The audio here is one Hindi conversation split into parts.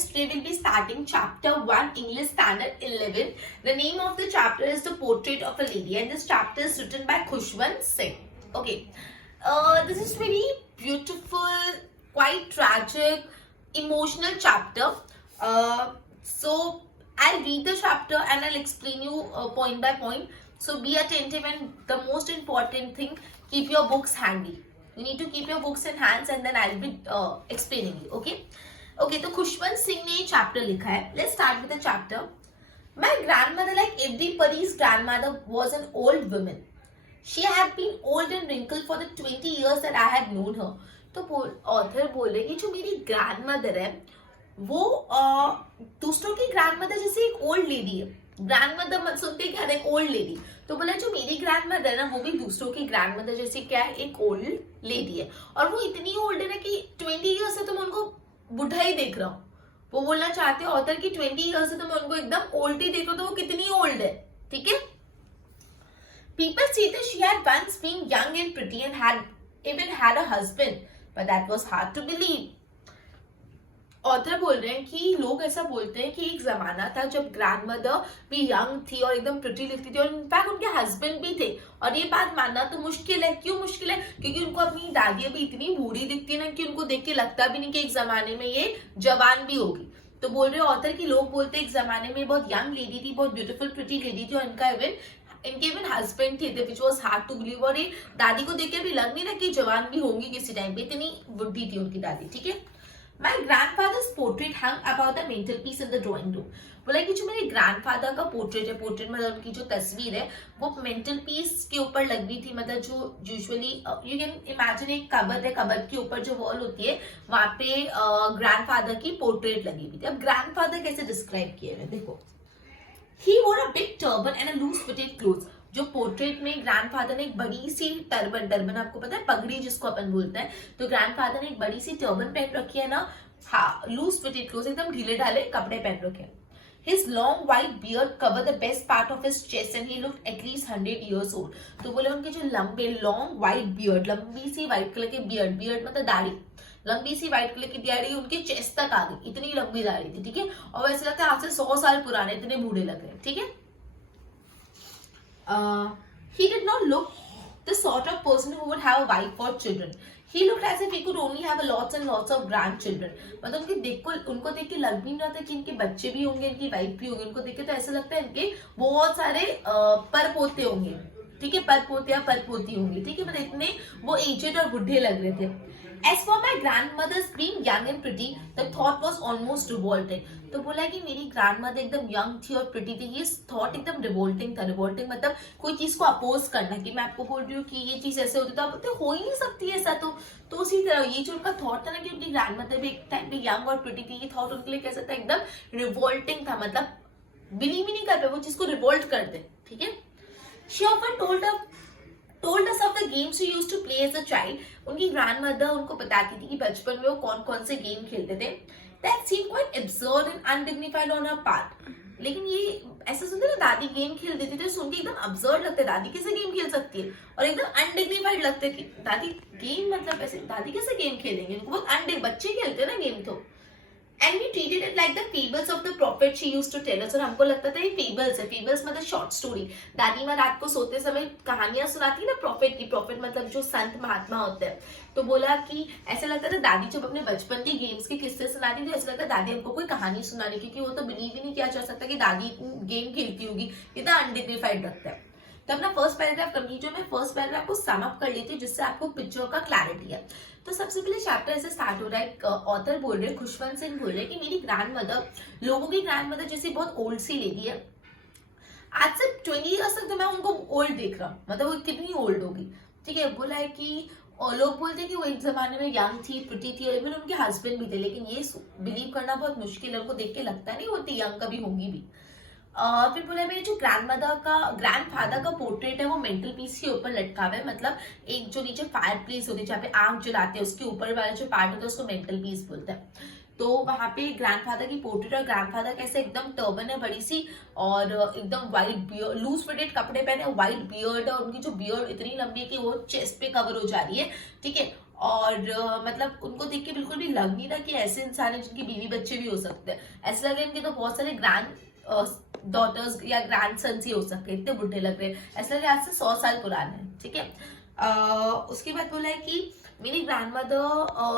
students, today we'll be starting chapter 1, English Standard 11. The name of the chapter is The Portrait of a Lady, and this chapter is written by Khushwant Singh. Okay, this is very beautiful, quite tragic, emotional chapter. So I'll read the chapter and I'll explain you point by point. So be attentive, and the most important thing, keep your books handy. You need to keep your books in hands and then I'll be explaining you. Okay. Okay, तो खुशवंत सिंह ने ये चैप्टर लिखा है. Let's start with the chapter. My grandmother, like every Pari's grandmother, was an old woman. She had been old and wrinkled for the 20 years that I had known her. तो ऑथर बोल रहे कि जो मेरी ग्रैंडमदर है वो दूसरों की ग्रैंडमदर जैसे एक ओल्ड लेडी है. ग्रैंडमदर मत सुनते क्या है, एक ओल्ड लेडी. तो बोला जो मेरी ग्रैंडमदर है ना वो भी दूसरों की ग्रैंडमदर जैसे क्या है, एक ओल्ड लेडी है. और वो इतनी ओल्ड है ना कि 20 ईयर्स से तो मैं उनको बुढ़ा ही देख रहा हूँ. वो बोलना चाहते हैं ऑथर की 20 ईयर्स से तो मैं उनको एकदम ओल्ड ही देख रहा हूँ. तो वो कितनी ओल्ड है. ठीक है. People say that she had once been young and pretty and had even had a husband, but that was hard to believe. Author बोल रहे हैं कि लोग ऐसा बोलते हैं कि एक जमाना था जब ग्रैंडमदर भी यंग थी और एकदम प्रिटी लगती थी और इनफैक्ट उनके हस्बैंड भी थे. और ये बात मानना तो मुश्किल है. क्यों मुश्किल है? क्योंकि उनको अपनी दादी अभी इतनी बूढ़ी दिखती है ना कि उनको देख के लगता भी नहीं कि एक जमाने में ये जवान भी होगी. तो बोल रहे ऑथर की लोग बोलते हैं एक जमाने में बहुत यंग लेडी थी, बहुत ब्यूटीफुल प्रिटी लेडी थी और इनके इवन हस्बैंड थे, which was hard to believe. और ये दादी को देख के भी लग नहीं रहा कि जवान भी होंगी किसी टाइम पे, इतनी बुढ़ी थी उनकी दादी. ठीक है. My grandfather's portrait hung above the mantelpiece in the drawing room. बोला कि जो मेरे ग्रैंडफादर का पोर्ट्रेट है, पोर्ट्रेट मतलब उनकी जो तस्वीर है वो मेंटल पीस के ऊपर लगी थी. मतलब जो यूजुअली यू कैन इमेजिन एक कबर्ड है, कबर्ड के ऊपर जो वॉल होती है वहां पे ग्रैंडफादर की पोर्ट्रेट लगी हुई थी. अब ग्रैंडफादर कैसे डिस्क्राइब किए हैं देखो. He wore a big turban and a loose fitted clothes. जो पोर्ट्रेट में ग्रैंडफादर ने एक बड़ी सी टर्बन आपको पता है पगड़ी जिसको अपन बोलते हैं, तो ग्रैंडफादर ने एक बड़ी सी टर्बन पहन रखी है ना. हाँ, लूज फिटेड क्लोथ, एकदम ढीले ढाले कपड़े पहन रखे हैं. His long white beard covered the best part of his chest and he looked at least 100 years old. तो बोले उनके जो लंबे लॉन्ग व्हाइट बियर्ड, लंबी सी व्हाइट कलर के बियर्ड मतलब दाढ़ी, लंबी सी व्हाइट कलर की दाढ़ी उनके चेस्ट तक आ गई. इतनी लंबी दाढ़ी थी. ठीक है. और वैसे लगता है आज से 100 साल पुराने, इतने बूढ़े लग रहे हैं. ठीक है. He did not look the sort of person who would have a wife or children. He looked as if he could only have lots and lots of grandchildren. मतलब उनको देख के लग भी नहीं रहा था कि इनके बच्चे भी होंगे, इनकी वाइफ भी होंगे. उनको देख के तो ऐसा लगता है इनके बहुत सारे पर पोते होंगे. ठीक है. पर पोते या पर पोती होंगी. ठीक है. मतलब इतने वो एजेड और बुढ़े लग रहे थे. As for my grandmother's being young and pretty, the thought was almost revolting. तो बोला कि मेरी ग्रैंडमदर एकदम यंग थी और प्रिटी थी, ये थॉट एकदम रिवोल्टिंग था. रिवोल्टिंग मतलब कोई चीज को अपोज करना, कि मैं आपको बोल रही हूँ कि ये चीज ऐसे होती तो आप बोलते हो ही नहीं सकती ऐसा. तो उसी तरह ये जो उनका थॉट था ना कि उनकी ग्रैंडमदर भी एक टाइम पे यंग और प्रिटी थी, ये थॉट उनके लिए कैसा था, एकदम रिवोल्टिंग था. मतलब बिलीव ही नहीं कर पाए, वो चीज को रिवोल्ट कर दे. ठीक है. She often told us of the games she used to play as a child. उनकी ग्रैंडमदर उनको बताती थी कि बचपन में वो कौन कौन से गेम खेलते थे. That seemed quite absurd and undignified on her part. लेकिन ये ऐसा सुनते ना दादी गेम खेल देती थी, सुन के एकदम अब्सर्ड लगता है. दादी कैसे गेम खेल सकती है, और एकदम अनडिग्निफाइड लगता है कि दादी गेम मतलब ऐसे दादी कैसे गेम खेलेंगे, उनको बहुत बच्चे खेलते हैं ना गेम. तो And we treated it like the fables of the prophet she used to tell us. और हमको लगता था ये fables है. fables मतलब शॉर्ट स्टोरी. दादी माँ रात को सोते समय कहानियां सुनाती है ना प्रॉफिट की. प्रॉफिट मतलब जो संत महात्मा होते हैं. तो बोला कि ऐसा लगता था दादी जब अपने बचपन के गेम्स के किस्से सुनाती थी, ऐसा लगता दादी हमको कोई कहानी सुना रही, क्योंकि वो तो बिलीव ही नहीं किया जा सकता कि दादी गेम खेलती होगी. इतना अनडिग्निफाइड लगता है. तो अपना फर्स्ट पैराग्राफ कंप्लीट हो. मैं फर्स्ट पैराग्राफ को सम अप कर लेती हूँ जिससे आपको पिक्चर का क्लैरिटी है. तो सबसे पहले चैप्टर ऐसे स्टार्ट हो रहा है. ऑथर बोल रहे हैं, खुशवंत सिंह बोल रहे हैं कि मेरी ग्रैंडमदर, लोगों की ग्रैंडमदर जैसी बहुत ओल्ड सी लेडी है. आज से 20 ईयर्स तक तो मैं उनको ओल्ड देख रहा हूँ. मतलब वो कितनी ओल्ड होगी. ठीक है. बोला है कि लोग बोलते हैं कि वो एक जमाने में यंग थी, प्रिटी थी और इवन उनके हस्बैंड भी थे, लेकिन ये बिलीव करना बहुत मुश्किल है. उनको देख के लगता नहीं वो इतनी यंग कभी होंगी भी. फिर बोला मेरे जो ग्रैंडफादर का पोर्ट्रेट है वो मेंटल पीस के ऊपर लटका हुआ है. मतलब एक जो नीचे फायर प्लेस होती है जहाँ पे आग जलाते हैं, उसके ऊपर वाला जो पार्ट होता है उसको मेंटल पीस बोलते हैं. तो वहां पे ग्रैंडफादर की पोर्ट्रेट, और ग्रैंडफादर कैसे एकदम टर्बन है बड़ी सी और एकदम व्हाइट बियर्ड, लूज फिटेड कपड़े पहने, व्हाइट बियर्ड है और उनकी जो बियर्ड इतनी लंबी है कि वो चेस्ट पे कवर हो जा रही है. ठीक है. और मतलब उनको देख के बिल्कुल भी लग नहीं रहा कि ऐसे इंसान है जिनकी बीवी बच्चे भी हो सकते हैं। ऐसा लग रहा है इनके तो बहुत सारे ग्रैंड डॉटर्स या ग्रैंड सन्स ही हो सकते हैं, इतने बुढ़े लग रहे हैं। ऐसा लग रहा है आज से 100 साल पुराने हैं, ठीक है। उसके बाद बोला है कि मेरी ग्रैंड मदर,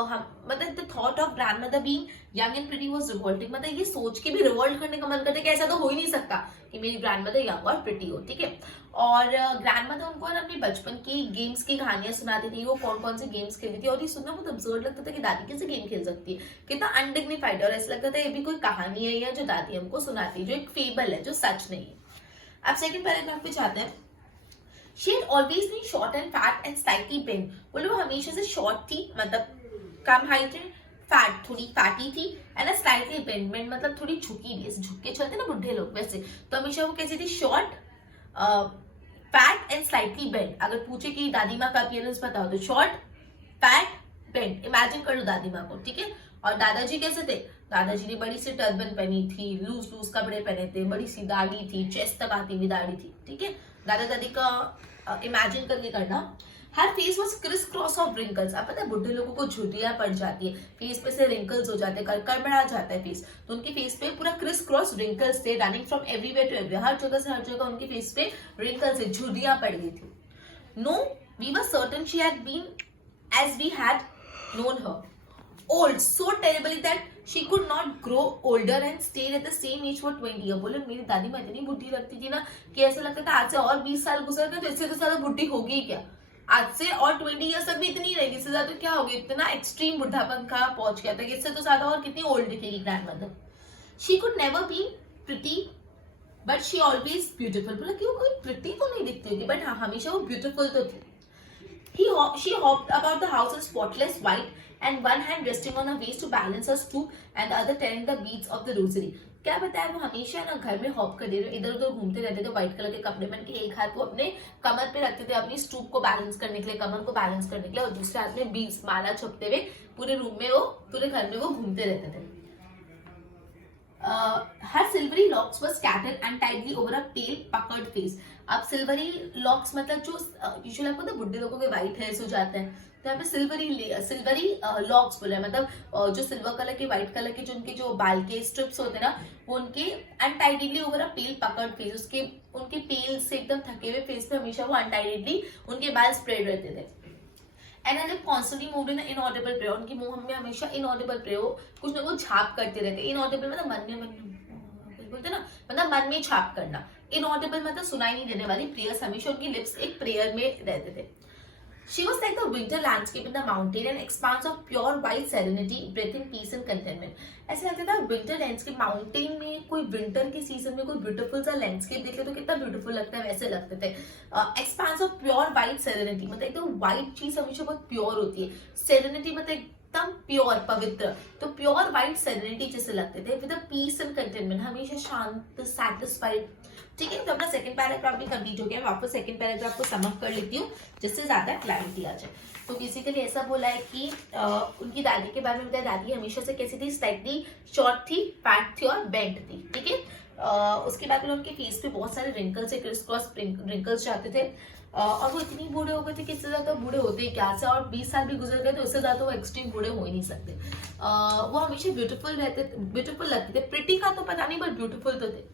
हम मतलब the thought of grand mother being young and pretty was revolting, मतलब ये सोच के भी रिवोल्ट करने का मन करता है कि ऐसा तो हो ही नहीं सकता कि मेरी ग्रैंड मदर यंग और प्रिटी हो, ठीक है। और ग्रैंड मदर उनको ना अपने बचपन की गेम्स की कहानियां सुनाती थी, वो कौन कौन से गेम्स खेलती थी, और ये सुनना बहुत अब्सर्ड लगता था कि दादी कैसे गेम खेल सकती है, कितना अनडिग्निफाइड है। और ऐसा लगता था ये भी कोई कहानी है या जो दादी हमको सुनाती है, जो एक फेबल है, जो सच नहीं है। अब सेकंड पैराग्राफ पे जाते हैं। She had always been short and fat and slightly bent. बोले वो हमेशा से शॉर्ट थी, मतलब कम हाइट है, फैट थोड़ी फैटी थी, एंड स्लाइटली बेंट, बेंट मतलब थोड़ी झुकी भी, ऐसे झुक के चलते ना बुढ़े लोग वैसे। तो हमेशा वो कैसी थी, short, fat and slightly bent. अगर पूछे कि दादी माँ का अपीयरेंस बताओ तो शॉर्ट, फैट, बेंट, इमेजिन कर लो दादी माँ को, ठीक है। और दादाजी कैसे थे, दादाजी ने बड़ी सी टर्बन पहनी थी, लूज लूज कपड़े पहने थे, बड़ी सी दाढ़ी थी, चेस्ट तक आती हुई दाढ़ी थी, ठीक है। दादा दादी का इमेजिन करके करना। हर face was criss cross of wrinkles. अब पता है बुढ़े लोगों को झुर्रियां पड़ जाती है, फेस पे से रिंकल्स हो जाते हैं, कड़कड़ा जाता है फेस, तो उनके फेस पे पूरा क्रिस क्रॉस रिंकल्स थे, running from everywhere to everywhere, हर जगह से हर जगह उनके फेस पे रिंकल्स से झुर्रियां पड़ गई थी। No, we were certain she had been as we had known her, old so terribly that she could not grow older and stay at the same age for 20 years। बोले मेरी दादी माँ इतनी बुढ़ी लगती थी ना कि ऐसा लगता था आज से और 20 साल गुजर गए तो इससे तो ज्यादा बुढ़ी होगी क्या, आज से और 20 इयर्स तक भी इतनी रहेगी, इससे ज्यादा तो क्या होगी, इतना एक्सट्रीम बुढ़ापन का पहुंच गया था कि इससे तो ज्यादा और कितनी ओल्ड दिखेगी grand mother. She could never be pretty but she always beautiful. बोला कि वो कोई प्रिटी तो नहीं दिखती होगी बट हाँ हमेशा वो ब्यूटीफुल तो थी। She hopped about the house in spotless white, and one hand resting on her waist to balance her stoop, and the other telling the beads of the rosary। क्या बताया, वो हमेशा ना घर में हॉप कर दे रहे, इधर उधर घूमते रहते थे, व्हाइट कलर के कपड़े पहन के, एक हाथ वो अपने कमर पे रखते थे अपनी स्टूप को बैलेंस करने के लिए, कमर को बैलेंस करने के लिए, और दूसरे हाथ में बीड्स माला छपते हुए पूरे रूम में वो, पूरे घर में वो घूमते रहते थे। her silvery locks were scattered untidily over a pale puckered face। अब सिल्वरी लॉक्स मतलब जो यूजुअली आपको तो बुढ़े लोगों के व्हाइट हेयर्स हो जाते हैं, तो यहाँ पे सिल्वरी लॉक्स बोला है, मतलब जो सिल्वर कलर के व्हाइट कलर के जो उनके जो बाल के स्ट्रिप्स होते हैं ना, वो उनके अनटाइडली ओवर अ पेल पकड़ फेस, उसके उनके पेल से एकदम थके हुए फेस पे हमेशा वो अनटाइडली उनके बाल स्प्रेड रहते थे। And I constantly moved in inaudible prayer, उनकी मुंह में हमेशा इनऑडिबल प्रेयर, कुछ ना कुछ छाप करते रहते। इनऑडिबल मतलब मन में बोलते ना, मतलब मन में छाप करना। इनऑडिबल मतलब सुनाई नहीं देने वाली प्रेयर्स, हमेशा उनकी लिप्स एक प्रेयर में रहते थे। She was like the winter landscape in the mountain, an expanse of pure white serenity, breathing peace and contentment। ऐसा लगता था विंटर लैंडस्केप, माउंटेन में कोई विंटर के सीजन में कोई ब्यूटीफुल सा लैंडस्केप देख ले तो कितना ब्यूटीफुल लगता है, वैसे लगते थे। Expanse of pure white serenity, मतलब एकदम व्हाइट चीज हमेशा बहुत प्योर होती है, सेरेनिटी मतलब एकदम प्योर पवित्र, तो प्योर व्हाइट सेरेनिटी जैसे लगते थे, विद पीस एंड कंटेनमेंट, हमेशा शांत, सेटिस्फाइड। ठीक है, तो अपना सेकंड पैराग्राफ भी कंप्लीट हो गया। मैं वापस सेकंड पैराग्राफ को समअप कर लेती हूँ जिससे ज्यादा क्लैरिटी आ जाए। तो बेसिकली ऐसा बोला है कि उनकी दादी के बारे में बताया, दादी हमेशा से कैसी थी, स्लाइटली शॉर्ट थी, फैट थी और बेंट थी, ठीक है। उसके बाद उनके फेस पे बहुत सारे रिंकल्स से क्रिस क्रॉस रिंकल्स जाते थे, और वो इतनी बूढ़े हो गए थे कि इससे ज्यादा बूढ़े होते ही क्या से, और 20 साल भी गुजर गए तो उससे ज्यादा वो एक्सट्रीम बूढ़े हो ही नहीं सकते। वो हमेशा ब्यूटीफुल लगते थे, प्रिटी का तो पता नहीं बट ब्यूटीफुल तो थे।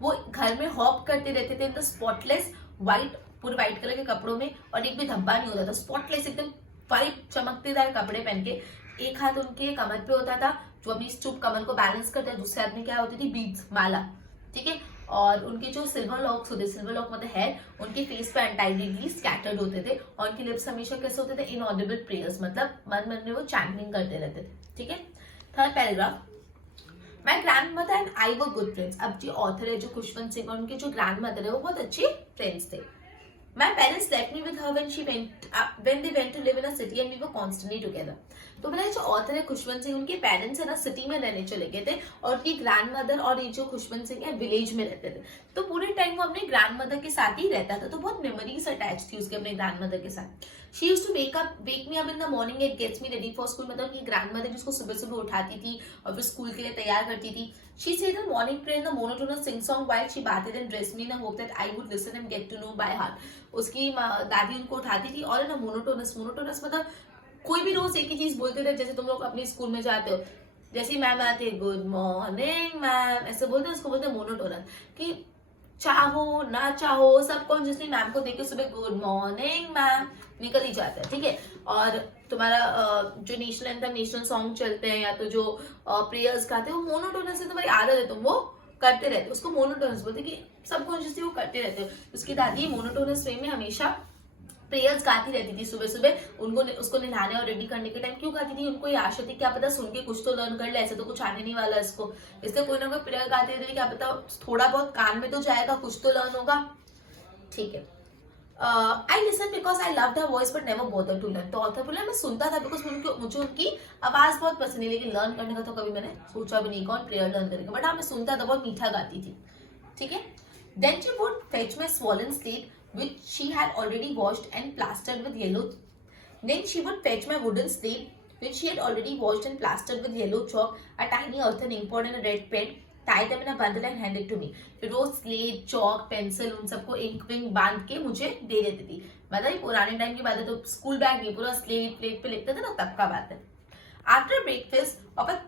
वो घर में हॉप करते रहते थे इन द स्पॉटलेस व्हाइट, पूरे व्हाइट कलर के कपड़ों में, और एक भी धब्बा नहीं होता था, स्पॉटलेस एकदम व्हाइट चमकतेदार कपड़े पहन के। एक हाथ उनके कमर पे होता था जो अपनी स्टूप कमर को बैलेंस करता है, दूसरे हाथ में क्या होती थी, बीड्स, माला, ठीक है। और उनके जो सिल्वर लॉक्स होते, सिल्वर लॉक मतलब हेयर, उनके फेस पे अनटाइडली स्कैटर्ड होते थे, और उनके लिप्स हमेशा कैसे होते थे, इनऑडिबल प्रेयर्स, मतलब मन मन में वो चैंटिंग करते रहते थे, ठीक है। Third paragraph, my grand mother and I were good friends. अब जो ऑथर है, जो खुशवंत सिंह, और उनके जो ग्रैंड मदर है वो बहुत अच्छे फ्रेंड्स थे। My parents left me with her when they went to live in a city and we were constantly together। तो बोला जो ऑथर है खुशवंत सिंह, उनके पेरेंट्स है ना सिटी में रहने चले गए थे, और उनकी ग्रैंड मदर और ये जो खुशवंत सिंह है विलेज में रहते थे, तो पूरे टाइम वो अपने ग्रैंड मदर के साथ ही रहता था, तो बहुत मेमोरीज अटैच थी उसके अपने ग्रैंड मदर के साथ। She used to wake me up in the morning and gets me ready for school। मतलब उनकी ग्रैंड मदर जिसको सुबह सुबह उठाती थी और फिर स्कूल के लिए तैयार करती थी। She said the morning prayer in the monotonous sing song while she bathed and dressed me in a hope that I would listen and get to know by heart। उसकी दादी उनको उठाती थी और ना मोनोटोनस मतलब कोई भी रोज एक ही चीज बोलते थे, जैसे तुम लोग अपने स्कूल में जाते हो, जैसे मैम आते गुड मॉर्निंग मैम ऐसे बोलते हैं, उसको बोलते हैं मोनोटोनस, कि चाहो ना चाहो सबकॉन्शियसली मैम को देख के सुबह गुड मॉर्निंग मैम निकल ही जाता है, ठीक है। और तुम्हारा जो नेशनल एंथम, नेशनल सॉन्ग चलते हैं या तो जो प्रेयर्स गाते हैं, वो मोनोटोनस से तुम्हारी आदत है, तुम वो करते रहते हो, उसको मोनोटोनस बोलते हैं कि सबकॉन्शियसली वो करते रहते हो। उसकी दादी मोनोटोनस वे में हमेशा प्रेयर्स गाती रहती थी सुबह सुबह, उनको उसको नहलाने और रेडी करने के टाइम। क्यों गाती थी? उनको ये आशा थी क्या पता सुन के कुछ तो लर्न कर ले, ऐसे तो कुछ आने नहीं वाला इसको, इसलिए कोई ना कोई प्रेयर गाते रहते, क्या पता थोड़ा बहुत कान में तो जाएगा, कुछ तो लर्न होगा, ठीक है। I listen because I love the voice but never bother to learn. तो ऑथर बोला मैं सुनता था बिकॉज मुझे उनकी आवाज बहुत पसंद है, लेकिन लर्न करने का तो कभी मैंने सोचा भी नहीं, कौन प्रेयर लर्न करेगा, बट हाँ मैं सुनता था, बहुत मीठा गाती थी, ठीक है। Then she would fetch my swollen slate which she had already washed and plastered with yellow. Then she would fetch my wooden slate which she had already washed and plastered with yellow chalk, a tiny earthen ink pot and a red pen, tie them in a bundle and hand it to me. फिर वो स्लेट, चौक, पेंसिल उन सबको इंक विंक बांध के मुझे दे देती थी। मतलब पुराने टाइम की बात है, तो स्कूल बैग नहीं, पूरा स्लेट प्लेट पे लिखते थे ना, तब का बात है। After breakfast of a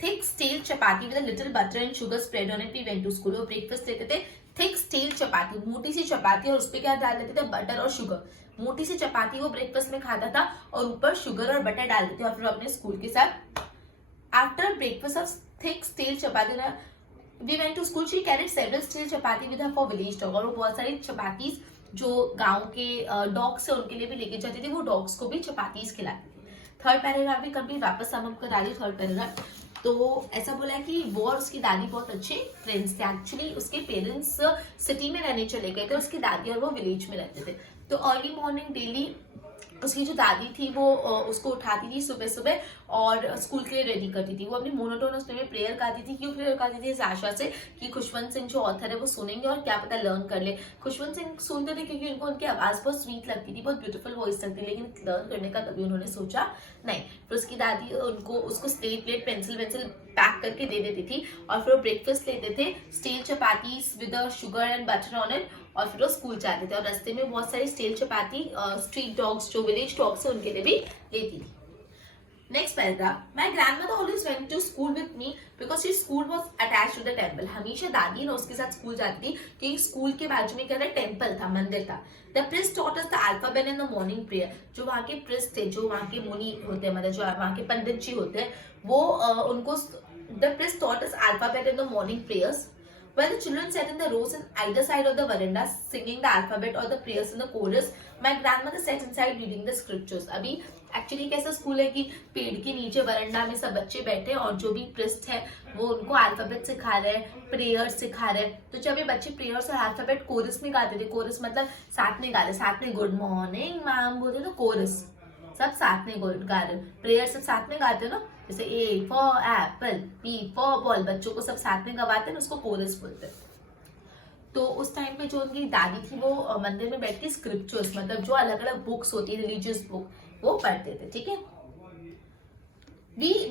thick stale chapati with a little butter and sugar spread on it, we went to school. वो ब्रेकफास्ट लेते थे, थिक स्टील चपाती, मोटी सी चपाती, और उसपे क्या डाल देते थे? बटर और शुगर। मोटी सी चपाती वो ब्रेकफास्ट में खाता था और ऊपर शुगर और बटर डाल देते, और फिर अपने स्कूल के साथ। After breakfast of thick stale chapati ना, we went to school, she carried several stale chapati with her for village dog, और वो बहुत सारी चपातीज जो गांव के डॉग्स है उनके लिए भी लेके जाती थी, वो डॉग्स को भी चपातीज खिलाती थी। थर्ड पैराग्राफ भी कंप्लीट, वापस सम अप करा ली थर्ड पैराग्राफ। तो ऐसा बोला है कि वो और उसकी दादी बहुत अच्छे फ्रेंड्स थे। एक्चुअली उसके पेरेंट्स सिटी में रहने चले गए थे, उसकी दादी और वो विलेज में रहते थे। तो अर्ली मॉर्निंग डेली उसकी जो दादी थी वो उसको उठाती थी सुबह सुबह और स्कूल के लिए रेडी करती थी। वो अपनी मोनोटोनस में प्रेयर गाती थी। क्यों प्रेयर गाती थी? इस आशा से कि खुशवंत सिंह जो ऑथर है वो सुनेंगे और क्या पता लर्न कर ले। खुशवंत सिंह सुनते थे क्योंकि उनको उनकी आवाज बहुत स्वीट लगती थी, बहुत ब्यूटीफुल वॉइस लगती थी, लेकिन लर्न करने का कभी उन्होंने सोचा नहीं। फिर उसकी दादी उसको स्लेट प्लेट पेंसिल पैक करके दे देती थी और फिर वो ब्रेकफास्ट लेते थे, steel chapati with sugar and butter on it, और फिर वो स्कूल जाते थे। और रास्ते में बहुत सारी स्टील चपाती स्ट्रीट डॉग्स जो विलेज डॉग्स है उनके लिए भी लेती थी। Next paragraph, my grandmother always went to school with me because she school was attached to the temple. हमेशा दादी ना उसके साथ स्कूल जाती थी क्योंकि स्कूल के बाजू में क्या था? टेंपल था, मंदिर था। The priest taught us the alphabet in the morning prayer. जो वहाँ के प्रिस्ट थे, जो वहाँ के मुनि होते हैं, मतलब जो वहाँ के पंडित जी होते हैं, वो उनको the priest taught us alphabet in the morning prayers while the children sat in the rows on either side of the veranda singing the alphabet or the prayers in the chorus. My grandmother sat inside reading the scriptures. अभी एक्चुअली कैसा स्कूल है कि पेड़ के नीचे वरंडा में सब बच्चे बैठे और जो भी प्रिस्ट है वो उनको अल्फाबेट सिखा रहे हैं, प्रेयर सिखा रहे हैं। तो जब ये बच्चे प्रेयर्स और अल्फाबेट कोरस में गाते थे, कोरस मतलब साथ में गा रहे, साथ में गुड मॉर्निंग मैम बोलते तो कोरस, सब साथ में गा रहे, प्रेयर सब साथ में गाते ना, जैसे A for apple, B for ball, बच्चों को सब साथ में गवाते हैं, उसको कोरस बोलते हैं। तो उस टाइम पे जो उनकी दादी थी वो मंदिर में बैठ के स्क्रिप्चर्स, मतलब जो अलग अलग बुक्स होती है रिलीजियस बुक, वो पढ़ते थे, ठीक है।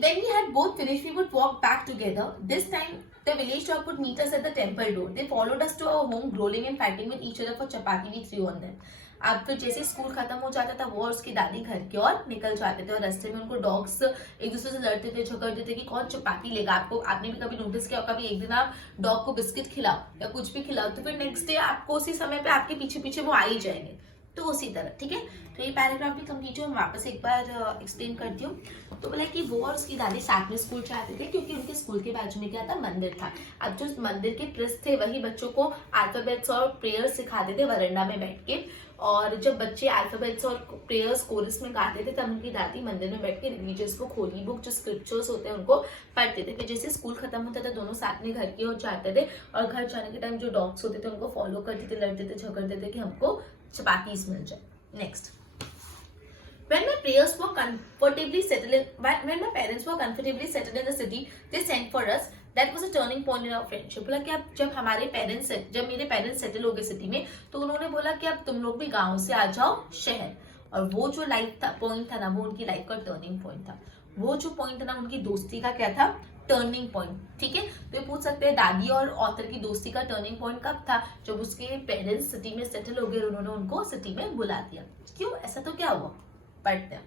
When we had both finished, we would walk back together. This time, the village dog would meet us at the temple door. They followed us to our home, growling and fighting with each other for chapati we threw on them. अब फिर जैसे स्कूल खत्म हो जाता था वो और उसकी दादी घर की ओर निकल जाते थे और रास्ते में उनको डॉग्स एक दूसरे से लड़ते थे, झगड़ते थे कि कौन चपाती लेगा। आपने भी कभी नोटिस किया, कभी एक दिन आप डॉग को बिस्किट खिलाओ या कुछ भी खिलाओ तो फिर नेक्स्ट डे आपको उसी समय पे आपके पीछे पीछे वो आ ही जाएंगे। तो उसी तरह, ठीक है। तो ये पैराग्राफ भी कंप्लीट है, मैं वापस एक बार एक्सप्लेन करती हूँ। तो बोला कि वो और उसकी दादी साथ में स्कूल जाते थे क्योंकि उनके स्कूल के बाजू में क्या था? मंदिर था। अब जो मंदिर के प्रिस्ट थे वही बच्चों को अल्फाबेट्स और प्रेयर्स सिखाते थे वरंडा में बैठ के, और जब बच्चे अल्फाबेट्स और प्रेयर्स कोरस में गाते थे तब उनकी दादी मंदिर में बैठ के रिलीजियस बुक, होली बुक, जो स्क्रिप्चर्स होते हैं उनको पढ़ते थे। फिर जैसे स्कूल खत्म होता था दोनों साथ में घर की ओर जाते थे और घर जाने के टाइम जो डॉग्स होते थे उनको फॉलो करते थे, लड़ते थे, झगड़ते थे कि हमको चपातीस मिल जाए। Next, when my parents were comfortably settled in the city, they sent for us. That was a turning point in our friendship. बोला कि अब जब मेरे पेरेंट्स सेटल हो गए सिटी में तो उन्होंने बोला कि अब तुम लोग भी गांव से आ जाओ शहर। और वो जो लाइफ था, पॉइंट था ना, वो उनकी लाइफ का टर्निंग पॉइंट था। वो जो पॉइंट था ना उनकी दोस्ती का, क्या था? टर्निंग पॉइंट, ठीक है। तो ये पूछ सकते हैं दादी और ऑथर की दोस्ती का टर्निंग पॉइंट कब था? जब उसके पेरेंट्स सिटी में सेटल हो गए और उन्होंने उनको सिटी में बुला दिया। क्यों? ऐसा तो क्या हुआ? पढ़ते हैं।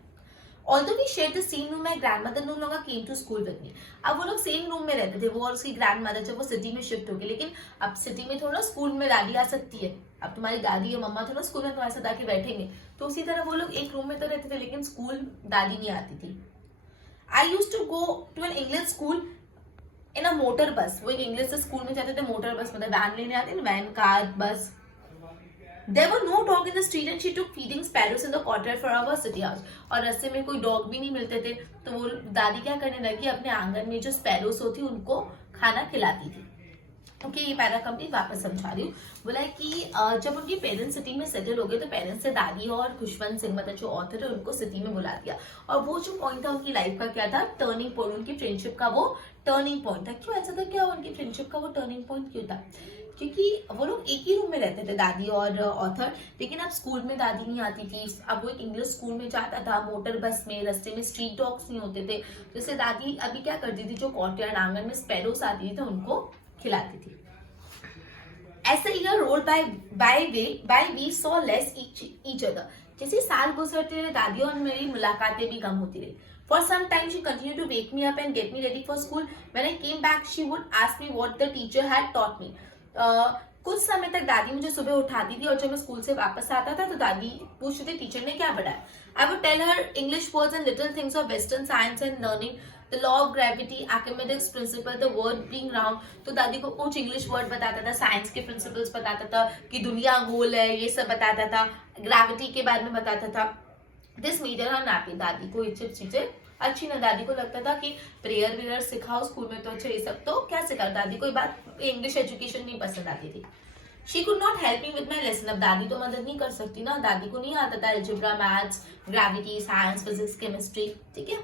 Although we shared the same room, my grandmother no longer came to school with me. अब वो लोग सेम रूम में रहते थे, वो और उसकी ग्रैंडमदर, जब वो सिटी में शिफ्ट हो गई, लेकिन अब सिटी में थोड़ा स्कूल में दादी आ सकती है, अब तुम्हारी दादी या मम्मा थोड़ा स्कूल में तुम्हारे साथ आके बैठेंगे, तो उसी तरह वो लोग एक रूम में तो रहते थे, लेकिन स्कूल दादी नहीं आती थी. I use to go to an English school in a motor bus. वो एक इंग्लिश स्कूल में जाते थे मोटर बस, मतलब वैन लेने आते हैं, वैन, कार, बस. There were no dog in the street and she took feeding sparrows in the courtyard for our city house. और रास्ते में कोई डॉग भी नहीं मिलते थे, तो वो दादी क्या करने लगी, अपने आंगन में जो स्पैरोस होती उनको खाना खिलाती थी. ओके, ये पैरा कंप्लीट वापस समझा रही हूँ. बोला है कि जब उनके पेरेंट्स सिटी में सेटल हो गए तो पेरेंट्स ने दादी और खुशवंत सिंह, मतलब जो ऑथर है, उनको सिटी में बुला दिया. और वो जो पॉइंट था उनकी लाइफ का क्या था, टर्निंग पॉइंट, उनकी फ्रेंडशिप का वो टर्निंग पॉइंट था. क्यों ऐसा था, क्या उनकी फ्रेंडशिप का वो टर्निंग पॉइंट क्यों था? क्योंकि वो लोग एक ही रूम में रहते थे, दादी और ऑथर, लेकिन अब स्कूल में दादी नहीं आती थी. अब वो एक इंग्लिश स्कूल में जाता था, मोटर बस में, रास्ते में स्ट्रीट डॉग्स नहीं होते थे, जैसे दादी अभी क्या करती थी, जो कॉर्टयार्ड आंगन में स्पैरोस आती थी तो उनको खिलाती थी. As the year rolled by we saw less each other. जैसे साल गुजरते रहे, दादी और मेरी मुलाकातें भी कम होती रही. For some time she continued to wake me up and get me ready for school. When I came back, she would ask me what the teacher had taught me. कुछ समय तक दादी मुझे सुबह उठाती थी और जब मैं स्कूल से वापस आता था तो दादी पूछती थी टीचर ने क्या पढ़ाया. I would tell her English words and little things of Western science and learning, the law of gravity, Archimedes principle, the world being round. तो दादी को कुछ इंग्लिश वर्ड बताता था, साइंस के प्रिंसिपल्स बताता था कि दुनिया गोल है, ये सब बताता था, ग्रेविटी के बारे में बताता था. This made her happy. दादी को ये सब चीजें अच्छी ना, दादी को लगता था कि प्रेयर वेयर सिखाओ स्कूल में तो अच्छा, ये सब तो क्या सिखा. दादी को ये बात इंग्लिश एजुकेशन नहीं पसंद आती थी. She could not help me with my lesson. अब दादी तो मदद नहीं कर सकती ना, दादी को नहीं आता था algebra, maths, gravity, science, physics, chemistry, ठीक है.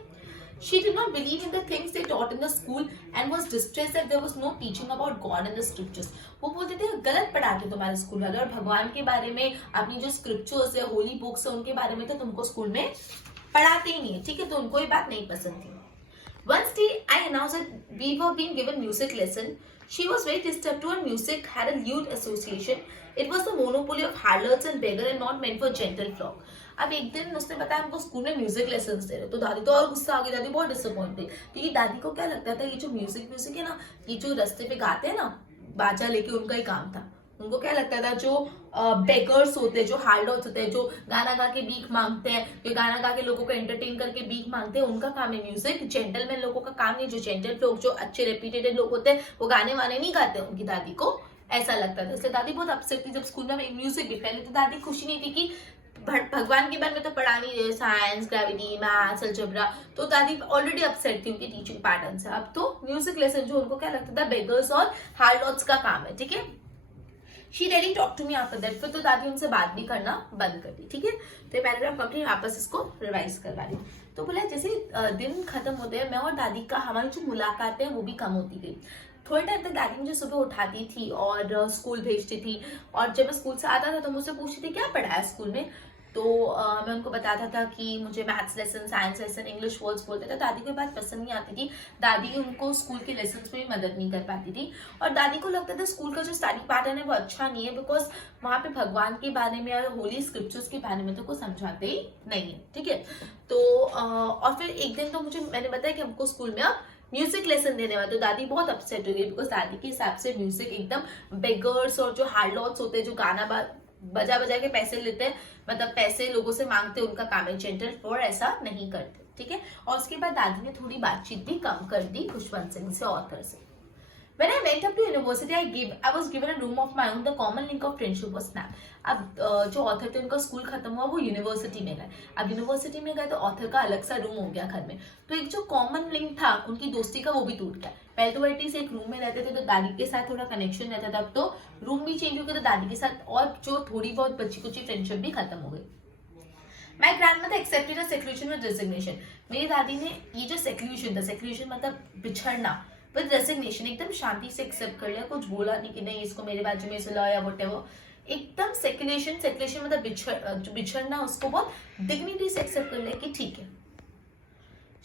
She did not believe in the things they taught in the school and was distressed that there was no teaching about God and the scriptures. वो बोलते थे गलत पढ़ाते तुम्हारे स्कूल वाले, और भगवान के बारे में, अपनी जो स्क्रिप्चर्स है, होली बुक्स है, उनके बारे में तो तुमको स्कूल में पढ़ाते ही नहीं है, ठीक है. तो उनको ये बात नहीं पसंद थी. One day I announced that we were being given music lesson. She was very disturbed too, and music had a lewd association. It was the monopoly of harlots and beggar and not meant for gentle flock. अब एक दिन उसने बताया हमको स्कूल में म्यूजिक लेसन दे रहे, तो दादी तो और गुस्सा आ गई, दादी बहुत डिसअपॉइंट हुई, क्योंकि दादी को क्या लगता था, ये जो म्यूजिक है ना, ये जो रास्ते पे गाते हैं ना, बाजा लेके, उनका ही काम था. उनको क्या लगता था, जो बेकर्स होते हैं, जो हार्डवर्स होते हैं, जो गाना गा के भीख मांगते हैं, जो गाना गा के लोगों को एंटरटेन करके भीख मांगते हैं, उनका काम है म्यूजिक. जेंटलमैन लोगों का काम नहीं. जो जेंटल लोग, जो अच्छे रेप्यूटेड लोग होते हैं, वो गाने वाने नहीं गाते. उनकी दादी को ऐसा लगता था, इसलिए दादी बहुत अपसेट थी जब स्कूल में म्यूजिक भी. पहले तो दादी खुशी नहीं थी कि भगवान के बारे में तो पढ़ा नहीं रहे, साइंस, ग्रेविटी, मैथ्स, अलजेब्रा, तो दादी ऑलरेडी अपसेट थी उनकी टीचिंग पैटर्न से. अब तो म्यूजिक लेसन जो उनको क्या लगता था, बेगर्स और हार्डवर्स का काम है, ठीक है. She didn't talk to me after that. फिर तो दादी उनसे बात भी करना बंद कर दी, ठीक है. तो ये पैराग्राफ कंप्लीट, वापस इसको रिवाइज करवा रही हूँ. तो बोला जैसे दिन खत्म होते हैं, मैं और दादी का, हमारी जो मुलाकातें हैं वो भी कम होती गई. थोड़े टाइम तक दादी मुझे सुबह उठाती थी और स्कूल भेजती थी, और जब मैं स्कूल से आता था तो मुझसे पूछती थी क्या पढ़ाया स्कूल में. तो मैं उनको बताता था कि मुझे maths lesson, science lesson, English words बोलते थे. दादी को बात पसंद नहीं आती थी, दादी उनको स्कूल के लेसन में भी मदद नहीं कर पाती थी, और दादी को लगता था स्कूल का जो स्टडी पैटर्न है वो अच्छा नहीं है, बिकॉज वहाँ पे भगवान के बारे में और होली स्क्रिप्चर्स के बारे में तो कुछ समझाते ही नहीं है, ठीक है. तो और फिर एक दिन तो मैंने बताया कि हमको स्कूल में अब म्यूजिक लेसन देने वाले, तो दादी बहुत अपसेट हो गई, बिकॉज दादी के हिसाब से म्यूजिक एकदम बेगर्स और जो हार्डलॉट्स होते हैं, जो गाना बजा बजा के पैसे लेते हैं, मतलब पैसे लोगों से मांगते हैं, उनका काम है. जेंटल फ्लोर ऐसा नहीं करते, ठीक है. और उसके बाद दादी ने थोड़ी बातचीत भी कम कर दी खुशवंत सिंह से, ऑथर से. When I went up to university, I was given a room of my own. The common link of friendship was snapped. अब जो ऑथर थे उनका स्कूल खत्म हुआ, वो यूनिवर्सिटी में गए. अब यूनिवर्सिटी में गए तो ऑथर का अलग सा रूम हो गया घर में, तो एक जो कॉमन लिंक था उनकी दोस्ती का वो भी टूट गया. पहले तो एटलीस्ट एक रूम में रहते थे तो दादी के साथ थोड़ा कनेक्शन रहता था, अब तो रूम भी चेंज हो गया तो दादी के साथ और जो थोड़ी बहुत बची कुची फ्रेंडशिप भी खत्म हो गई. My grandmother accepted a seclusion with resignation. मेरी दादी ने ये जो seclusion मतलब बिछड़ना, विद रेजिग्नेशन, एकदम शांति से एक्सेप्ट कर लिया, कुछ बोला नहीं कि नहीं इसको मेरे बाजू में सुलाओ या व्हाटएवर. एकदम सेक्युलेशन मतलब बिछड़ना, उसको बहुत डिग्निटी से एक्सेप्ट कर लिया कि ठीक है.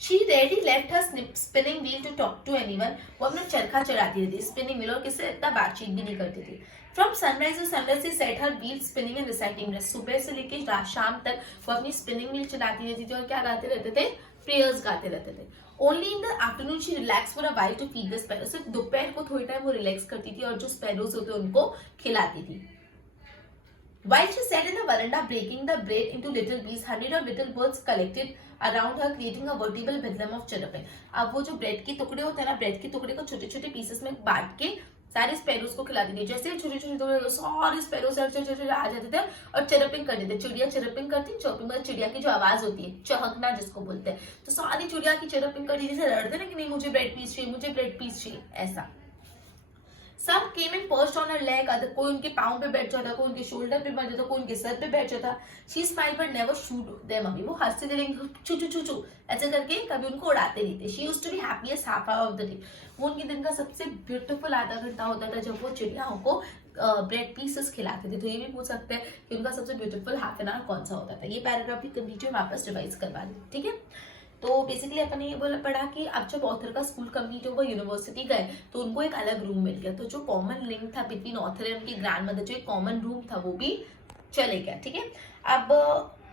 She rarely left her spinning wheel to talk to anyone. वो अपना चरखा चलाती रहती स्पिनिंग व्हील और किसी से इतना बातचीत भी नहीं करती थी. From sunrise to sunrise she set her wheel spinning and reciting. सुबह से लेके शाम तक वो अपनी स्पिनिंग व्हील चलाती रहती थी और क्या गाते रहते थे, प्रेयर्स गाते रहते थे. Only in the afternoon she relaxed for a while to feed the sparrows. सिर्फ दोपहर को थोड़ी टाइम वो रिलैक्स करती थी और जो स्पैरोज होते उनको खिलाती थी. While she sat in the veranda breaking the bread into little pieces, hundreds of little birds collected around her, creating a veritable bedlam of chirping. अब वो जो ब्रेड के टुकड़े होते हैं ना, ब्रेड के टुकड़े को छोटे छोटे पीसेस में बांट के सारे स्पैरोज को खिलाती थी. जैसे छोटे छोटे टुकड़े सारे स्पैरोज आ जाते थे और चिरपिंग करते थे. चिड़िया चिरपिंग करती, चौपिंग मतलब चिड़िया की जो आवाज होती है, चहकना जिसको बोलते हैं, तो सारी चिड़िया की चिरपिंग करती, जैसे लड़ते ना कि नहीं मुझे ब्रेड पीस चाहिए, मुझे ब्रेड पीस चाहिए, ऐसा. Some came and perched on her leg. कोई उनके पाँव पे बैठ जाता, कोई उनके शोल्डर पे बैठ जाता, कोई उनके सर पे बैठ जाता. She smiled but never shooed them away. वो हंसते थे लेकिन चू चू चू चू ऐसे करके कभी उनको उड़ाते नहीं थे. She used to be happiest half hour of the day. वो उनके दिन का सबसे ब्यूटीफुल आधा घंटा होता था जब वो चिड़ियाओं को ब्रेड पीसेस खिलाते थे. तो ये भी पूछ सकते हैं कि उनका सबसे ब्यूटीफुल हाफ एन आवर कौन सा होता था. ये पैराग्राफ भी कंप्लीट वापस रिवाइज करवा दें, ठीक है. तो बेसिकली अपन ने ये पढ़ा कि अब जब ऑथर का स्कूल कंप्लीट हो, वो यूनिवर्सिटी गए तो उनको एक अलग रूम मिल गया. तो जो कॉमन लिंक था बिटवीन ऑथर एंड उनकी ग्रैंड मदर, जो एक कॉमन रूम था, वो भी चले गया, ठीक है. अब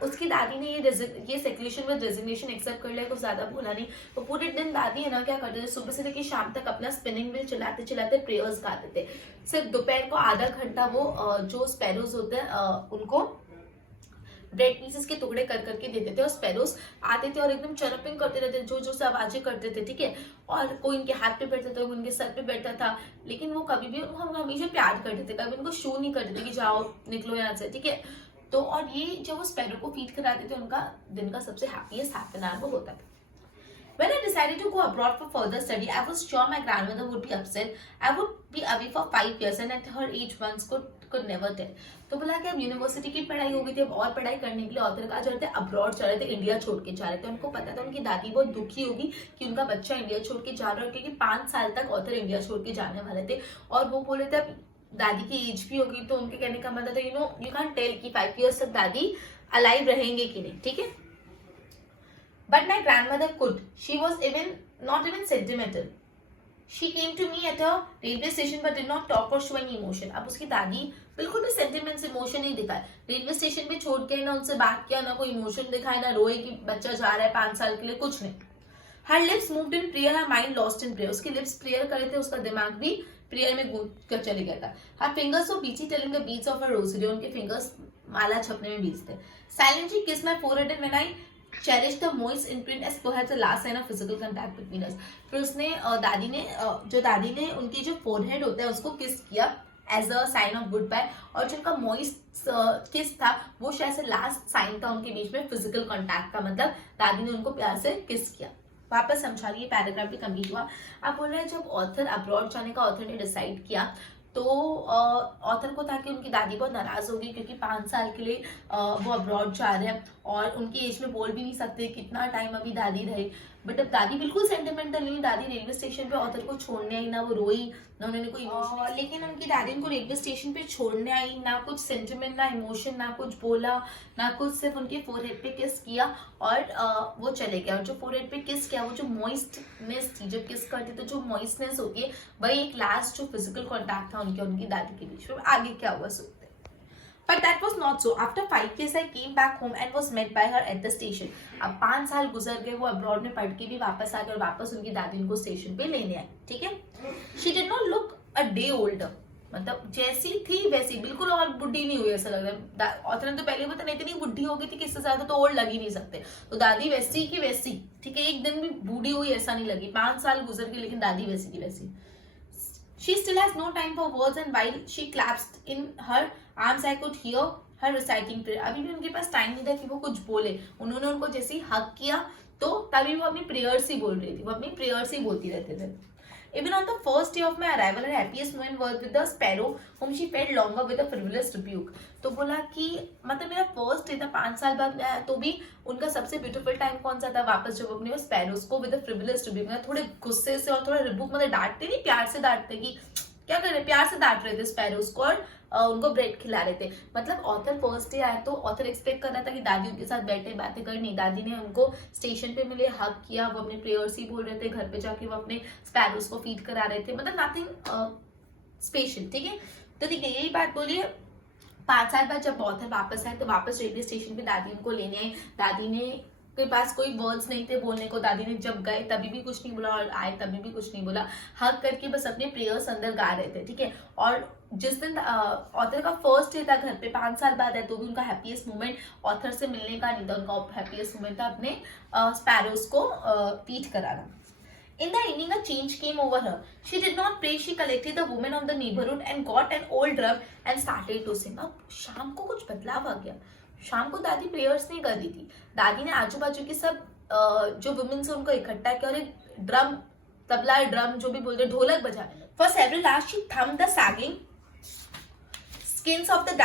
उसकी दादी ने ये सेक्रेशन विद रेजिग्नेशन एक्सेप्ट कर लिया, कुछ ज्यादा बोला नहीं. तो पूरे दिन दादी है ना क्या करते थे, सुबह से लेकर शाम तक अपना स्पिनिंग व्हील चलाते चलाते प्रेयर्स गाते थे. सिर्फ दोपहर को आधा घंटा वो जो स्पैरोज होते हैं उनको ब्रेड पीसेस के टुकड़े कर करके देते थे और स्पैरोज आते थे और एकदम चरपिंग करते रहते थे, जो जो से आवाजें करते थे, ठीक है. और कोई उनके हाथ पे बैठता था, कोई उनके सर पे बैठता था, लेकिन वो कभी भी उनको हमेशा प्यार करते थे, कभी उनको शो नहीं करते थे कि जाओ निकलो यहाँ से, ठीक है. तो और ये जब वो स्पैरो को फीड कराते थे, उनका दिन का सबसे हैप्पीएस्ट हाफ एन आवर वो होता था. When I decided to go abroad for further study, I was sure my grandmother would be upset. I would be away for 5 years and at her age once could never tell. तो बोला कि अब यूनिवर्सिटी की पढ़ाई हो गई थी, अब और पढ़ाई करने के लिए ऑथर का जो थे अब्रॉड जा रहे थे, इंडिया छोड़ के जा रहे थे. उनको पता था उनकी दादी बहुत दुखी होगी कि उनका बच्चा इंडिया छोड़ के जा रहा है, क्योंकि 5 साल तक ऑथर इंडिया छोड़ के जाने वाले थे. और वो बोले थे दादी की एज भी होगी, तो उनके कहने का मतलब था यू कैन टेल कि 5 years तक दादी अलाइव रहेंगे कि नहीं, ठीक है. But my grandmother could. She was not even sentimental. She came to me at a railway station but did not talk or show any emotion. अब उसकी दादी बिल्कुल भी सेंटिमेंट्स इमोशन नहीं दिखाए. रेलवे स्टेशन पे छोड़ के ना उनसे बात किया, ना कोई इमोशन दिखाए, ना रोए कि बच्चा जा रहा है 5 साल के लिए, कुछ नहीं. Her lips moved in prayer, her mind lost in prayer. उसके लिप्स प्रेयर करे थे, उसका दिमाग भी प्रेयर में गूंज कर चले गया था. Her fingers were busy telling the beads of her rosary. उनके फिंगर्स माला छपने में बीज थे. Silently kissed my forehead and when I cherish the moist imprint as perhaps the last sign of physical contact between us. फिर उसने दादी ने उनकी जो फोरहेड होता है उसको किस किया as a sign of goodbye, और जो उनका मॉइस्ट किस था वो शायद से लास्ट साइन था उनके बीच में फिजिकल कांटेक्ट का, मतलब दादी ने उनको प्यार से किस किया. वापस समझा लिए, पैराग्राफ भी कंप्लीट हुआ. अब बोल रहे हैं जब ऑथर अब्रॉड जाने का ऑथर ने डिसाइड किया तो ऑथर को था कि उनकी दादी बहुत नाराज होगी क्योंकि 5 साल के लिए वो अब्रॉड जा रहे हैं और उनकी एज में बोल भी नहीं सकते कितना टाइम अभी दादी रहे. बट अब दादी बिल्कुल सेंटिमेंटल नहीं. दादी रेलवे स्टेशन पे ऑथर को छोड़ने आई, ना वो रोई ना उन्होंने कोई इमोशन, लेकिन उनकी दादी उनको रेलवे स्टेशन पे छोड़ने आई, ना कुछ सेंटिमेंट ना इमोशन, ना कुछ बोला ना कुछ, सिर्फ उनके फोरहेड पे किस किया और वो चले गया. और जो फोरहेड पे किस किया वो जो मॉइस्टनेस थी, जब किस करती तो जो मॉइस्टनेस होती है वही एक लास्ट जो फिजिकल कॉन्टैक्ट था उनकी दादी के बीच में. आगे क्या हुआ सुनते. But that was not so. After 5 years, I came back home and was met by her at the station. अब 5 साल गुजर गए, वो अब्रॉड में पढ़ के भी वापस आ गए और वापस उनकी दादी उनको स्टेशन पे लेने आई, ठीक है. She did not look a day older. मतलब जैसी थी वैसी, बिल्कुल और बुढ़ी नहीं हुई ऐसा लग रहा है. ऑथर ने तो पहले बता नहीं इतनी बुढ़ी हो गई थी, किससे ज्यादा तो और लग ही नहीं सकते. तो दादी वैसी की वैसी, ठीक है, एक दिन भी बूढ़ी हुई ऐसा नहीं लगी. 5 साल गुजर गए लेकिन दादी वैसी की वैसी. She still has no time for words and while she clasped in her arms I could hear her reciting prayer. अभी भी उनके पास टाइम नहीं था कि वो कुछ बोले. उन्होंने उनको जैसे ही हक किया तो तभी वो अपनी प्रेयर्स ही बोल रही थी, वो अपनी प्रेयर्स ही बोलती रहते थे. Even on the first day of my arrival, her happiest moment was with the sparrow, whom she fed longer with a frivolous rebuke. तो बोला कि मतलब मेरा फर्स्ट डे था 5 साल बाद में आया, तो भी उनका सबसे ब्यूटीफुल टाइम कौन सा था, वापस जब अपने वो स्पैरोज को विद अ फ्रिवलस रिब्यूक, मतलब थोड़े गुस्से से और थोड़ा रिब्यूक, मतलब डांटते नहीं, प्यार से डांटते कि क्या कर रहे, प्यार से डांट रहे थे स्पैरोज को और उनको ब्रेड खिला रहे थे। मतलब ऑथर फर्स्ट डे आया तो ऑथर एक्सपेक्ट कर रहा था कि दादी उनके साथ बैठे बातें करनी, दादी ने उनको स्टेशन पे मिले, हक किया, वो अपने प्रेयर्स ही बोल रहे थे, घर पे जाके वो अपने स्पैरोस को फीड करा रहे थे, मतलब नथिंग स्पेशल, ठीक है। तो देखिए यही बात बोलिए 5 साल बाद जब ऑथर वापस आए तो वापस रेलवे स्टेशन पे दादी उनको लेने आई। दादी ने के पास कोई वर्ड्स नहीं थे बोलने को, दादी ने जब गए तभी भी कुछ नहीं बोला और आए तभी भी कुछ नहीं बोला, हक करके बस अपने प्रेयर्स अंदर गा रहे थे, ठीक है। और जिस दिन ऑथर का फर्स्ट डे था घर पे, 5 साल बाद है, तो भी उनका हैप्पीएस्ट मोमेंट ऑथर से मिलने का नहीं था, उनका हैप्पीएस्ट मोमेंट था अपने स्पैरोस को फीड कराना। In the evening, a change came over her. She did not pray. She collected the women of the neighborhood and got an old drum and started to sing. अब शाम को कुछ बदलाव आ गया। शाम को दादी प्रेयर्स नहीं कर रही थी। दादी ने आजू बाजू के सब जो वुमेन से उनको इकट्ठा किया और एक ड्रम, तबला, ड्रम जो भी बोलते, ढोलक बजा। For several hours she thumped the sagging skins of the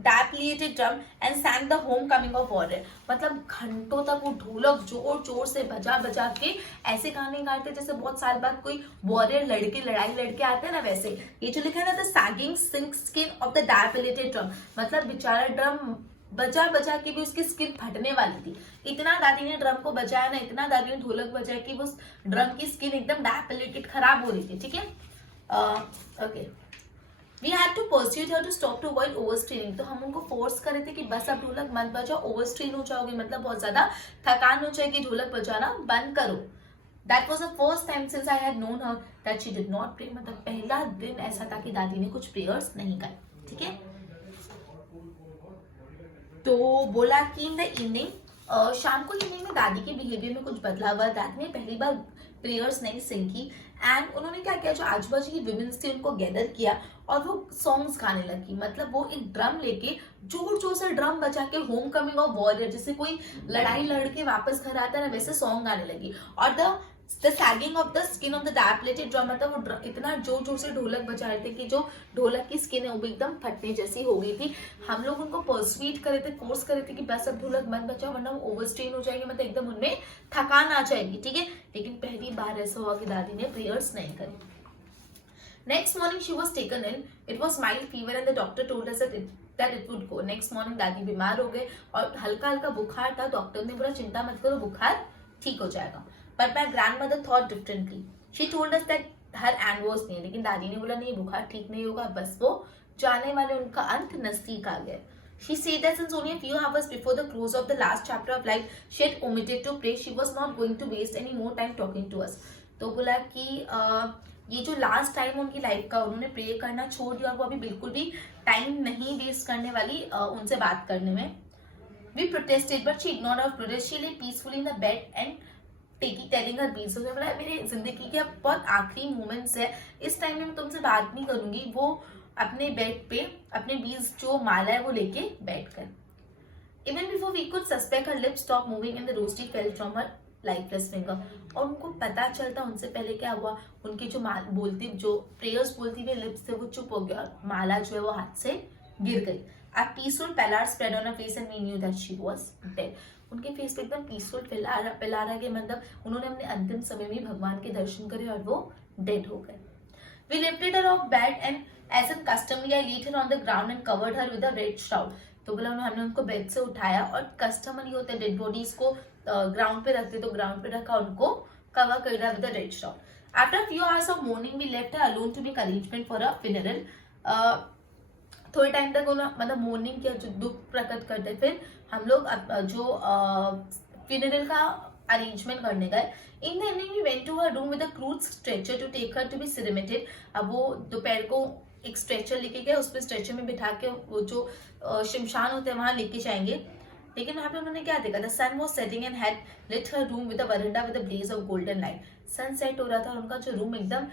dilapidated drum and sang the homecoming of warrior। मतलब घंटों तक वो ढोलक जोर जोर से बजा बजा के ऐसे गाने गाते जैसे बहुत साल बाद कोई वॉरियर लड़के लड़ाई लड़के आते हैं ना, वैसे। ये जो लिखा है ना, the sagging skin of the dilapidated drum, मतलब बेचारा ड्रम बजा बजा के भी उसकी स्किन फटने वाली थी। इतना दादी ने ड्रम को बजाया ना, इतना दादी ने ढोलक बजाया कि वो ड्रम की स्किन एकदम dilapidated, खराब हो रही थी, ठीक है। Okay, We had to persuade her to stop to avoid overstraining। तो हम उनको फोर्स कर रहे थे कि बस अब ढोलक मत बजाओ, ओवरस्ट्रेन हो जाओगे, मतलब बहुत ज्यादा थकान हो जाएगी, ढोलक बजाना बंद करो। That was the first time since I had known her that she did not pray। मतलब पहला दिन ऐसा था कि दादी ने कुछ प्रेयर्स नहीं करे, ठीक है। तो बोला कि इन द इवनिंग, शाम को इवनिंग में दादी के बिहेवियर में कुछ बदलाव हुआ। दादी ने पहली बार प्रेयर्स नहीं सिंग की एंड उन्होंने क्या किया, जो आजू बाजू की विमेन्स थी उनको गैदर किया और वो सॉन्ग्स गाने लगी। मतलब वो एक ड्रम लेके जोर जोर से ड्रम बजा के होम कमिंग ऑफ वॉरियर, जैसे कोई लड़ाई लड़के वापस घर आता है ना, वैसे सॉन्ग गाने लगी। और the sagging of the skin of the dilapidated drum, मतलब वो इतना जोर जोर से ढोलक बजा रहे थे कि जो ढोलक की स्किन है वो भी एकदम फटने जैसी हो गई थी। हम लोग उनको परsuade कर रहे थे, फोर्स कर रहे थे कि बस अब ढोलक मत बजाओ वरना वो ओवरस्ट्रेन हो जाएंगे, मतलब एकदम उनमें थकान आ जाएगी, ठीक है। लेकिन पहली बार ऐसा हुआ कि दादी ने प्रेयर्स नहीं करी। Next morning she was taken in, it was mild fever and the doctor told us that it would go। Next morning दादी बीमार हो गए और हल्का हल्का बुखार था। डॉक्टर ने बोला चिंता मत करो, बुखार ठीक हो जाएगा। But my grandmother thought differently. She told us that her end was near। लेकिन दादी ने बोला नहीं, बुखार ठीक नहीं होगा, बस वो जाने वाले, उनका अंत नजदीक आ गया। She said that since only a few hours before the close of the last chapter of life, she had omitted to pray. She was not going to waste any more time talking to us। तो बोला कि ये जो लास्ट टाइम उनकी लाइफ का, उन्होंने प्रे करना छोड़ दिया और वो अभी बिल्कुल भी टाइम नहीं वेस्ट करने वाली उनसे बात करने में। We protested, but she ignored our protest। She lay peacefully in the bed and telling her बीज। उसने बोला मेरी जिंदगी के अब बहुत आखिरी मोमेंट्स है, इस टाइम में मैं तुमसे बात नहीं करूंगी। वो अपने बेड पे अपने बीज जो माला है वो लेके बैठ कर। Even before we could suspect her lips stop moving and the roti fell from her lifeless finger. और उनको पता चलता उनसे पहले क्या हुआ, उनकी जो बोलती, जो प्रेयर्स बोलती हुए लिप्स थे वो चुप हो गया और माला जो है वो हाथ से गिर गई। A peaceful pallor spread on her face and we knew that she was dead। उनके फेस पे एकदम पीसफुल पिलारा के, मतलब उन्होंने अपने अंतिम समय में भगवान के दर्शन करे और वो डेड हो गए। We lifted her off bed and as in customary I laid her on the ground and covered her with a red shroud। तो बोला हमने उनको बेड से उठाया और कस्टमरी होते हैं डेड बॉडीज को ग्राउंड पे रखते, तो ग्राउंड पे रखा, उनको कवर कर दिया with a red shroud। After a few hours of mourning we left her alone to make arrangement for a funeral। थोड़े टाइम तक मतलब मोर्निंग किया, जो दुख प्रकट करते, फिर हम लोग जो फ्यूनरल का अरेंजमेंट करने गए। In the evening we went to her room with a crude stretcher to take her to be cremated. अब वो दोपहर को एक स्ट्रेचर लेके गए, उस पर स्ट्रेचर में बिठा के वो जो शमशान होते हैं वहां लेके जाएंगे। लेकिन वहां पे उन्होंने क्या देखा, the sun was setting and had lit her room with a veranda with a blaze of golden light. Sunset हो रहा था और उनका जो रूम एकदम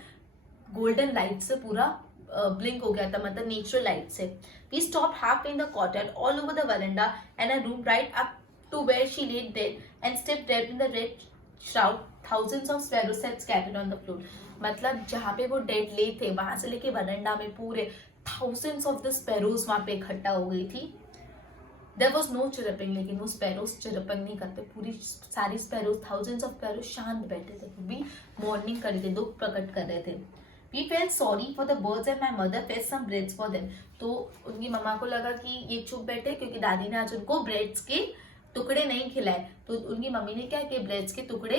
गोल्डन लाइट से पूरा ब्लिंक हो गया था, मतलब नेचुरल लाइट से। We stop half in the cottage all over the veranda and a room right up to where she laid dead and stepped dead in the red shroud. Thousands of sparrows had scattered on the floor. मतलब जहां पे वो डेड ले थे वहां से लेके वरंडा में पूरे थाउजेंड्स ऑफ द स्पैरोज वहां पे इकट्ठा हो गई थी। देयर वाज नो चिरपिंग, लेकिन वो स्पैरोज चिरपिंग नहीं करते, पूरी सारी स्पैरोज, थाउजेंड्स ऑफ स्पैरोज शांत बैठे थे, भी मॉर्निंग कर रहे थे, दुख प्रकट कर रहे थे। We felt sorry for the birds and my mother fetch some breads for them. तो उनकी मम्मा को लगा कि ये चुप बैठे क्योंकि दादी ने आज उनको ब्रेड्स के टुकड़े नहीं खिलाए, तो उनकी मम्मी ने क्या किया, ब्रेड्स के टुकड़े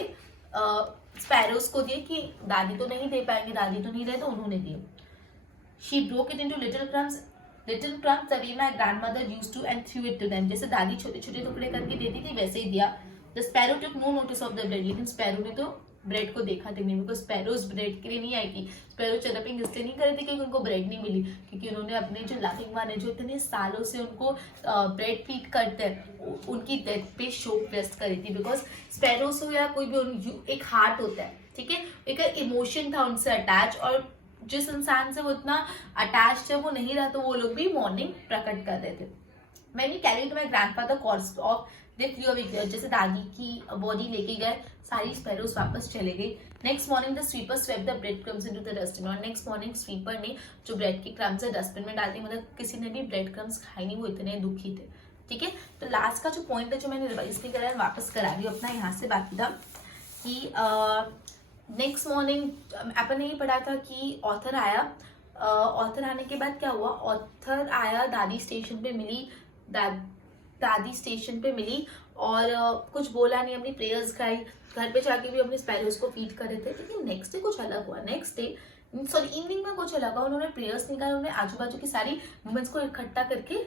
स्पैरोज को दिए कि दादी तो नहीं दे पाएंगे, दादी तो नहीं रहे, तो उन्होंने दिए। She broke it into little crumbs the way my grandmother used to and threw it to them. जैसे दादी छोटे छोटे टुकड़े करके देती थी वैसे ही दिया। The sparrow took no notice of the bread, लेकिन स्पैरो ने तो ब्रेड को देखा तक नहीं, बिकॉज स्पैरोज ब्रेड के लिए नहीं आई थी। स्पैरो चरपिंग इसलिए नहीं कर रही थी क्योंकि उनको ब्रेड नहीं मिली, क्योंकि उन्होंने अपने जो लविंग वन है, जो इतने सालों से उनको ब्रेड फीड करते हैं, उनकी डेथ पे शोक व्यस्त करी थी। बिकॉज स्पैरोज हो या कोई भी एक हार्ट होता है, ठीक है, एक इमोशन था उनसे अटैच, और जिस इंसान से वो इतना अटैच है वो नहीं रहा, तो वो लोग भी मॉर्निंग प्रकट कर रहे थे। When we carried to my grandfather corpse of they flew away, जैसे दादी की बॉडी लेके गए, सारी स्पैरोज वापस चले गई। Next morning the sweeper swept the bread crumbs into the dustbin, और नेक्स्ट मॉर्निंग स्वीपर ने जो ब्रेड के क्रम्स है डस्टबिन में डाल दी। मतलब किसी ने भी ब्रेड क्रम्स खाई नहीं, वो इतने दुखी थे। ठीक है, तो लास्ट का जो पॉइंट है जो मैंने रिवाइज नहीं करा, वापस करा रही हूँ अपना, यहाँ से बाकी था कि नेक्स्ट मॉर्निंग अपन ने ये पढ़ा था कि ऑथर आया, ऑथर आने के बाद क्या हुआ, ऑथर आया, दादी स्टेशन पे मिली, दादी स्टेशन पे मिली और कुछ बोला नहीं, अपनी प्रेयर्स गाई, घर पे जाके भी अपने स्पैरोज को फीड कर रहे थे। लेकिन नेक्स्ट डे कुछ अलग हुआ, नेक्स्ट डे सॉरी इवनिंग में कुछ अलग हुआ। उन्होंने प्रेयर्स निकाले, उन्होंने आजू बाजू की सारी वुमेन्स को इकट्ठा करके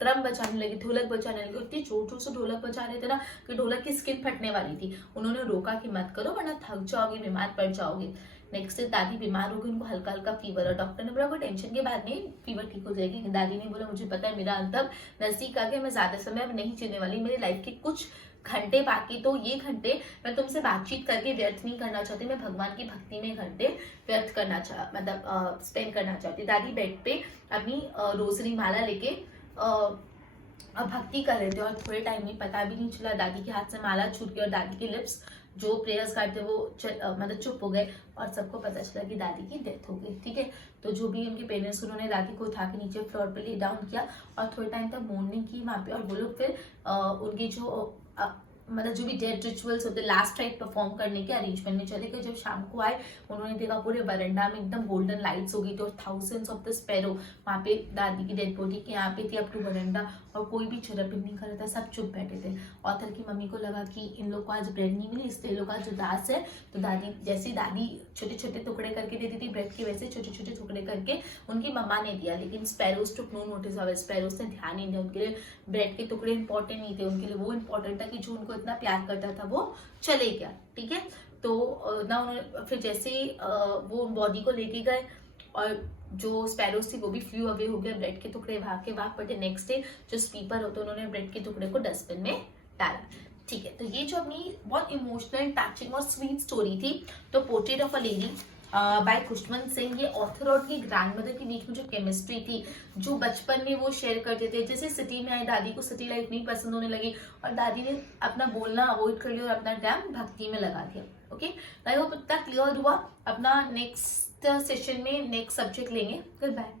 ड्रम बजाने लगे, ढोलक बजाने लगे। इतनी जोर जोर से ढोलक बजा रहे थे ना कि ढोलक की स्किन फटने वाली थी। उन्होंने रोका कि मत करो वरना थक जाओगे, बीमार पड़ जाओगे। नेक्स्ट डे दादी बीमार हो गई, उनको हल्का हल्का फीवर, और डॉक्टर ने बोला कोई टेंशन के बाद नहीं, फीवर ठीक हो जाएगी। दादी ने बोला मुझे पता है मेरा अंत नजदीक आ गया, मैं ज्यादा समय अब नहीं जीने वाली, मेरे लाइफ के कुछ घंटे बाकी, तो ये घंटे मैं तुमसे बातचीत करके व्यर्थ नहीं करना चाहती, मैं भगवान की भक्ति में घंटे व्यर्थ करना मतलब स्पेंड करना चाहती। दादी बेड पे अपनी रोजरी माला लेके भक्ति कर रहे थे, और थोड़े टाइम में पता भी नहीं चला, दादी के हाथ से माला छूट गई और दादी के लिप्स जो प्रेयर्स करते वो मतलब चुप हो गए, और सबको पता चला कि दादी की डेथ हो गई। ठीक है, तो जो भी उनके पेरेंट्स, उन्होंने दादी को उठा के नीचे फ्लोर पे ले डाउन किया और थोड़े टाइम तक मॉर्निंग की वहाँ पे, और वो लोग फिर उनकी जो मतलब जो भी डेड रिचुअल्स होते लास्ट राइट परफॉर्म करने के अरेंजमेंट में चले गए। जब शाम को आए उन्होंने देखा पूरे वरंडा में एकदम गोल्डन लाइट्स हो गई थी, और थाउजेंड्स ऑफ द स्पैरो वहाँ पे दादी की डेड बॉडी के यहाँ पे थी अप टू वरंडा, और कोई भी चरपिंग नहीं कर रहा था, सब चुप बैठे थे। ऑथर की मम्मी को लगा कि इन लोग को आज ब्रेड नहीं मिली, इसलिए लोग आज उदास है। तो दादी जैसी दादी छोटे छोटे टुकड़े करके देती थी ब्रेड के, वैसे छोटे छोटे टुकड़े करके उनकी मम्मा ने दिया। लेकिन sparrows took no notice of, sparrows ने ध्यान नहीं दिया, उनके लिए ब्रेड के टुकड़े इंपॉर्टेंट नहीं थे, उनके लिए वो इंपॉर्टेंट था कि जो उनको इतना प्यार करता था वो चले गया। ठीक है, तो ना उन्होंने फिर जैसे वो बॉडी को लेके गए, और जो स्पैरोज थी वो भी फ्लू अवे हो गए, ब्रेड के टुकड़े वहां के वहां पड़े। नेक्स्ट डे जो स्वीपर होते उन्होंने ब्रेड के टुकड़े को डस्टबिन में डाला। ठीक है, तो ये जो अपनी बहुत इमोशनल, टचिंग और स्वीट स्टोरी थी, तो portrait of a lady by Khushwant Singh, ये ऑथर और की ग्रैंडमदर के बीच में जो केमिस्ट्री थी, जो बचपन में वो शेयर करते थे। जैसे सिटी में आए, दादी को सिटी लाइफ नहीं पसंद होने लगी, और दादी ने अपना बोलना अवॉइड कर लिया और अपना टाइम भक्ति में लगा दिया। ओके, आई होप इतना क्लियर हुआ। अपना नेक्स्ट सेशन में नेक्स्ट सब्जेक्ट लेंगे। Good bye.